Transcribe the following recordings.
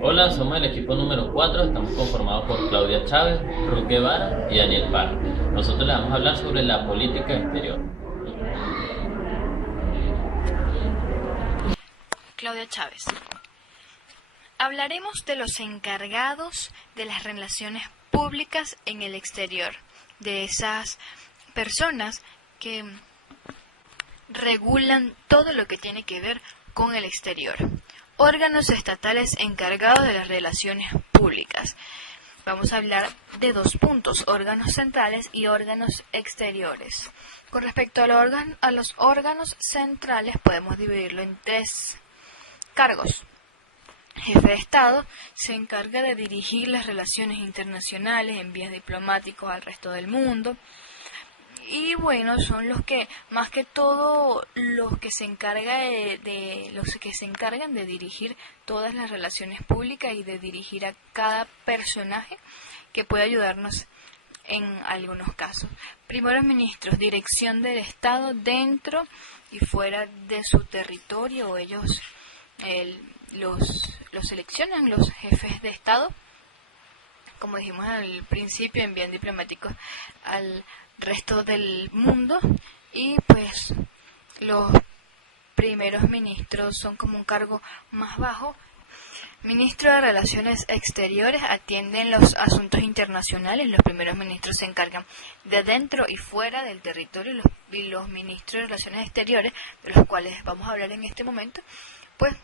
Hola, somos el equipo número 4. Estamos conformados por Claudia Chávez, Ruth Guevara y Daniel Parra. Nosotros les vamos a hablar sobre la política exterior. Claudia Chávez. Hablaremos de los encargados de las relaciones públicas en el exterior, de esas personas que regulan todo lo que tiene que ver con el exterior. Órganos estatales encargados de las relaciones públicas. Vamos a hablar de dos puntos, órganos centrales y órganos exteriores. Con respecto a los órganos centrales podemos dividirlo en tres cargos. Jefe de Estado se encarga de dirigir las relaciones internacionales en vías diplomáticos al resto del mundo. Y bueno, son los que, más que todo, los que se encargan de dirigir todas las relaciones públicas y de dirigir a cada personaje que puede ayudarnos en algunos casos. Primeros ministros, dirección del Estado dentro y fuera de su territorio. Ellos los seleccionan los jefes de Estado, como dijimos al principio, envían diplomáticos al resto del mundo, y pues los primeros ministros son como un cargo más bajo. Ministro de Relaciones Exteriores atienden los asuntos internacionales. Los primeros ministros se encargan de dentro y fuera del territorio, y los ministros de Relaciones Exteriores, de los cuales vamos a hablar en este momento, pues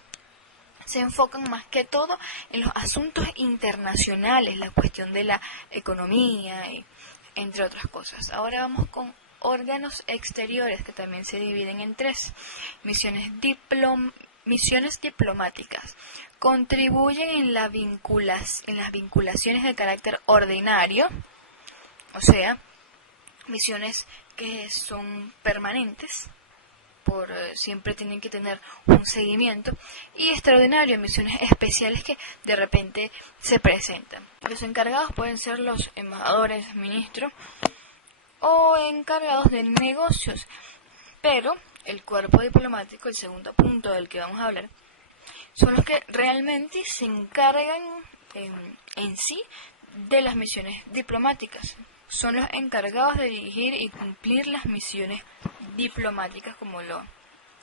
se enfocan más que todo en los asuntos internacionales, la cuestión de la economía, entre otras cosas. Ahora vamos con órganos exteriores, que también se dividen en tres. Misiones diplomáticas. Contribuyen en las vinculaciones de carácter ordinario, o sea, misiones que son permanentes, siempre tienen que tener un seguimiento, y extraordinario, misiones especiales que de repente se presentan. Los encargados pueden ser los embajadores, ministros o encargados de negocios, pero el cuerpo diplomático, el segundo punto del que vamos a hablar, son los que realmente se encargan en sí de las misiones diplomáticas. Son los encargados de dirigir y cumplir las misiones diplomáticas, como lo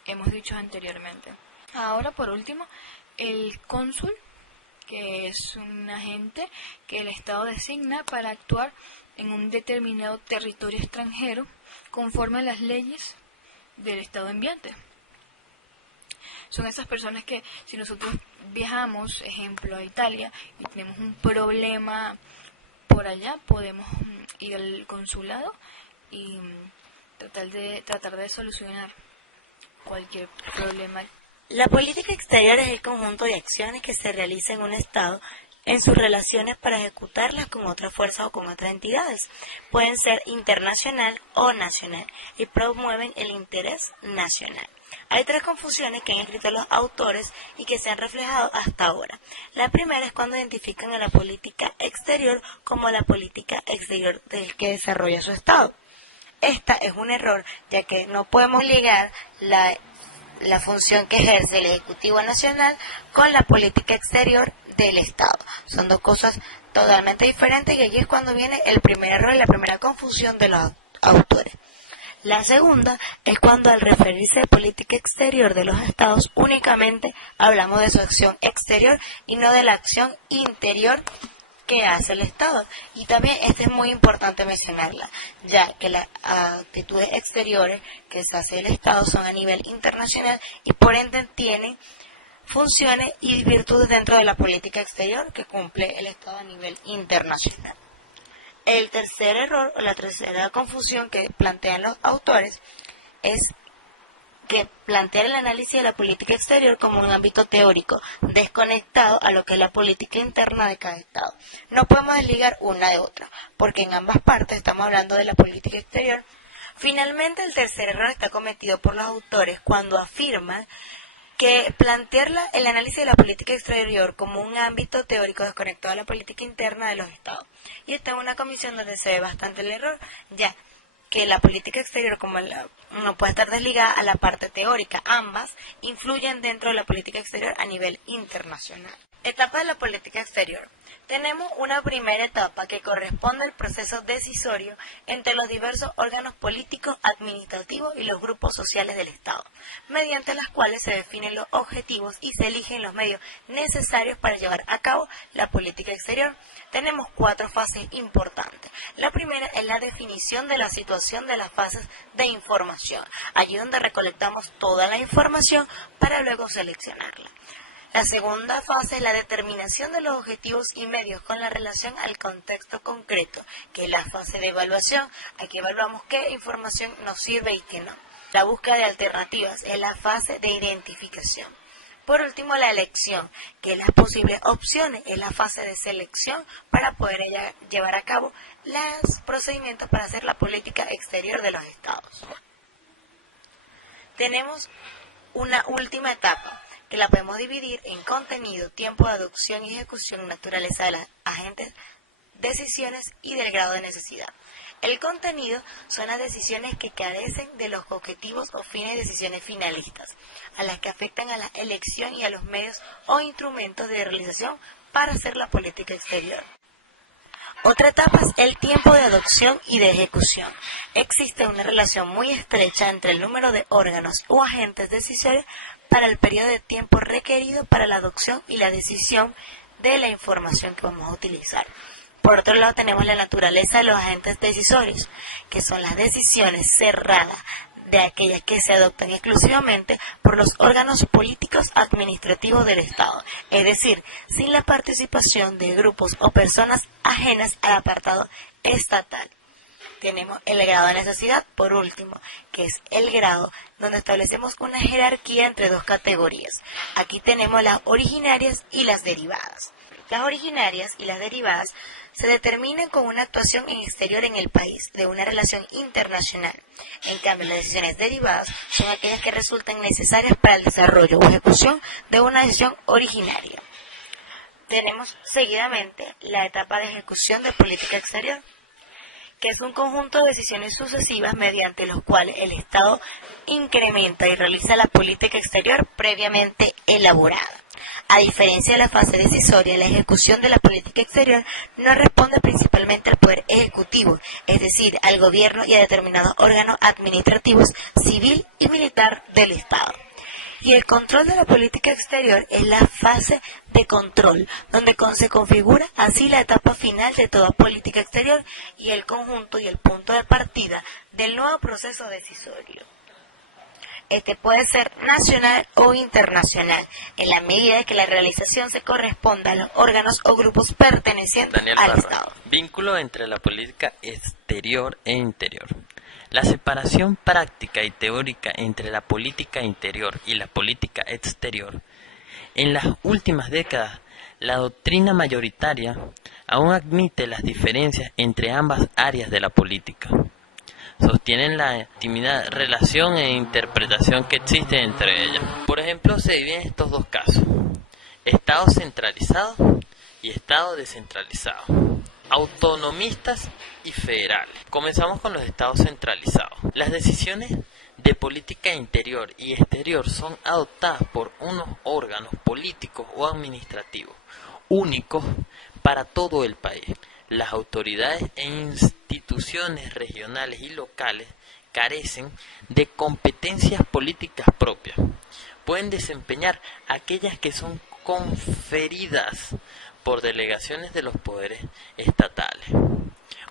hemos dicho anteriormente. Ahora, por último, el cónsul, que es un agente que el Estado designa para actuar en un determinado territorio extranjero conforme a las leyes del Estado enviante. Son esas personas que, si nosotros viajamos, ejemplo, a Italia, y tenemos un problema por allá, podemos ir al consulado y tratar de solucionar cualquier problema. La política exterior es el conjunto de acciones que se realiza en un Estado en sus relaciones para ejecutarlas con otras fuerzas o con otras entidades. Pueden ser internacional o nacional y promueven el interés nacional. Hay tres confusiones que han escrito los autores y que se han reflejado hasta ahora. La primera es cuando identifican a la política exterior como la política exterior del que desarrolla su Estado. Esta es un error, ya que no podemos ligar la función que ejerce el Ejecutivo Nacional con la política exterior del Estado. Son dos cosas totalmente diferentes, y allí es cuando viene el primer error y la primera confusión de los autores. La segunda es cuando, al referirse a política exterior de los Estados, únicamente hablamos de su acción exterior y no de la acción interior que hace el Estado. Y también es muy importante mencionarla, ya que las actitudes exteriores que se hace el Estado son a nivel internacional y por ende tienen funciones y virtudes dentro de la política exterior que cumple el Estado a nivel internacional. El tercer error, o la tercera confusión que plantean los autores, es que plantear el análisis de la política exterior como un ámbito teórico, desconectado a lo que es la política interna de cada Estado. No podemos desligar una de otra, porque en ambas partes estamos hablando de la política exterior. Finalmente, el tercer error está cometido por los autores cuando afirman que plantear el análisis de la política exterior como un ámbito teórico desconectado a la política interna de los Estados. Y esta es una comisión donde se ve bastante el error, ya que la política exterior no puede estar desligada a la parte teórica. Ambas influyen dentro de la política exterior a nivel internacional. Etapa de la política exterior. Tenemos una primera etapa que corresponde al proceso decisorio entre los diversos órganos políticos, administrativos y los grupos sociales del Estado, mediante las cuales se definen los objetivos y se eligen los medios necesarios para llevar a cabo la política exterior. Tenemos 4 fases importantes. La primera es la definición de la situación de las fases de información, allí donde recolectamos toda la información para luego seleccionarla. La segunda fase es la determinación de los objetivos y medios con la relación al contexto concreto, que es la fase de evaluación. Aquí evaluamos qué información nos sirve y qué no. La búsqueda de alternativas es la fase de identificación. Por último, la elección, que es las posibles opciones, es la fase de selección para poder llevar a cabo los procedimientos para hacer la política exterior de los estados. Tenemos una última etapa, que la podemos dividir en contenido, tiempo de adopción y ejecución, naturaleza de las agentes, decisiones y del grado de necesidad. El contenido son las decisiones que carecen de los objetivos o fines de decisiones finalistas, a las que afectan a la elección y a los medios o instrumentos de realización para hacer la política exterior. Otra etapa es el tiempo de adopción y de ejecución. Existe una relación muy estrecha entre el número de órganos o agentes decisorios para el periodo de tiempo requerido para la adopción y la decisión de la información que vamos a utilizar. Por otro lado, tenemos la naturaleza de los agentes decisorios, que son las decisiones cerradas de aquellas que se adoptan exclusivamente por los órganos políticos administrativos del Estado, es decir, sin la participación de grupos o personas ajenas al apartado estatal. Tenemos el grado de necesidad, por último, que es el grado donde establecemos una jerarquía entre 2 categorías. Aquí tenemos las originarias y las derivadas. Las originarias y las derivadas se determinan con una actuación en exterior en el país, de una relación internacional. En cambio, las decisiones derivadas son aquellas que resultan necesarias para el desarrollo o ejecución de una decisión originaria. Tenemos seguidamente la etapa de ejecución de política exterior, que es un conjunto de decisiones sucesivas mediante los cuales el Estado incrementa y realiza la política exterior previamente elaborada. A diferencia de la fase decisoria, la ejecución de la política exterior no responde principalmente al poder ejecutivo, es decir, al gobierno y a determinados órganos administrativos, civil y militar del Estado. Y el control de la política exterior es la fase de control, donde se configura así la etapa final de toda política exterior y el conjunto y el punto de partida del nuevo proceso decisorio. Este puede ser nacional o internacional, en la medida de que la realización se corresponda a los órganos o grupos pertenecientes al Estado. Vínculo entre la política exterior e interior. La separación práctica y teórica entre la política interior y la política exterior. En las últimas décadas, la doctrina mayoritaria aún admite las diferencias entre ambas áreas de la política. Sostienen la intimidad, relación e interpretación que existe entre ellas. Por ejemplo, se dividen estos 2 casos: Estado centralizado y Estado descentralizado, autonomistas y federales. Comenzamos con los estados centralizados. Las decisiones de política interior y exterior son adoptadas por unos órganos políticos o administrativos únicos para todo el país. Las autoridades e instituciones regionales y locales carecen de competencias políticas propias. Pueden desempeñar aquellas que son conferidas por delegaciones de los poderes estatales.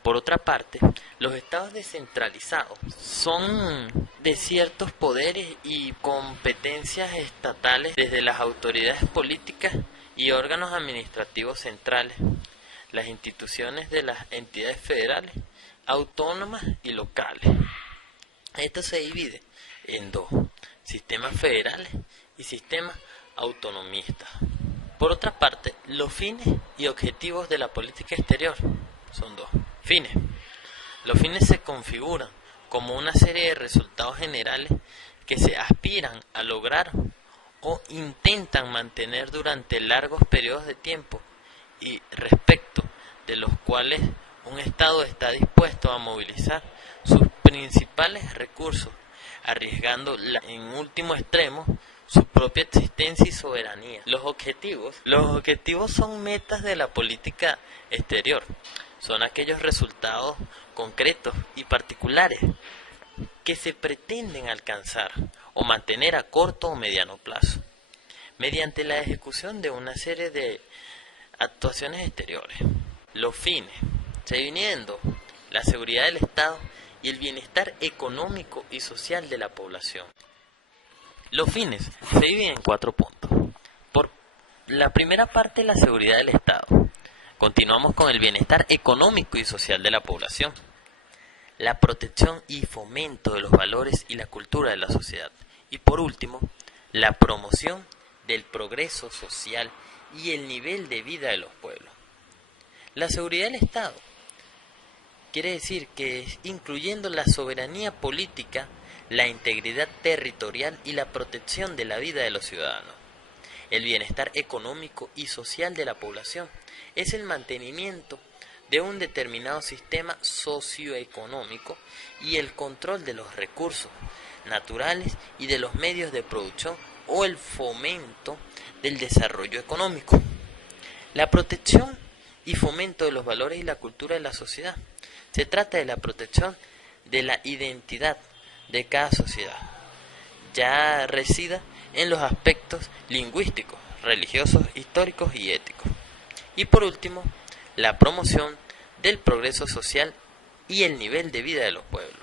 Por otra parte, los estados descentralizados son de ciertos poderes y competencias estatales desde las autoridades políticas y órganos administrativos centrales, las instituciones de las entidades federales, autónomas y locales. Esto se divide en 2, sistemas federales y sistemas autonomistas. Por otra parte, los fines y objetivos de la política exterior son 2. Fines. Los fines se configuran como una serie de resultados generales que se aspiran a lograr o intentan mantener durante largos periodos de tiempo y respecto de los cuales un Estado está dispuesto a movilizar sus principales recursos, arriesgando en último extremo su propia existencia y soberanía. Los objetivos son metas de la política exterior. Son aquellos resultados concretos y particulares que se pretenden alcanzar o mantener a corto o mediano plazo, mediante la ejecución de una serie de actuaciones exteriores. Los fines se dividen la seguridad del Estado y el bienestar económico y social de la población. Los fines se dividen en 4 puntos. Por la primera parte, la seguridad del Estado. Continuamos con el bienestar económico y social de la población. La protección y fomento de los valores y la cultura de la sociedad. Y por último, la promoción del progreso social y el nivel de vida de los pueblos. La seguridad del Estado quiere decir que incluyendo la soberanía política, la integridad territorial y la protección de la vida de los ciudadanos. El bienestar económico y social de la población es el mantenimiento de un determinado sistema socioeconómico y el control de los recursos naturales y de los medios de producción o el fomento del desarrollo económico. La protección y fomento de los valores y la cultura de la sociedad. Se trata de la protección de la identidad de cada sociedad, ya resida en los aspectos lingüísticos, religiosos, históricos y éticos. Y por último, la promoción del progreso social y el nivel de vida de los pueblos.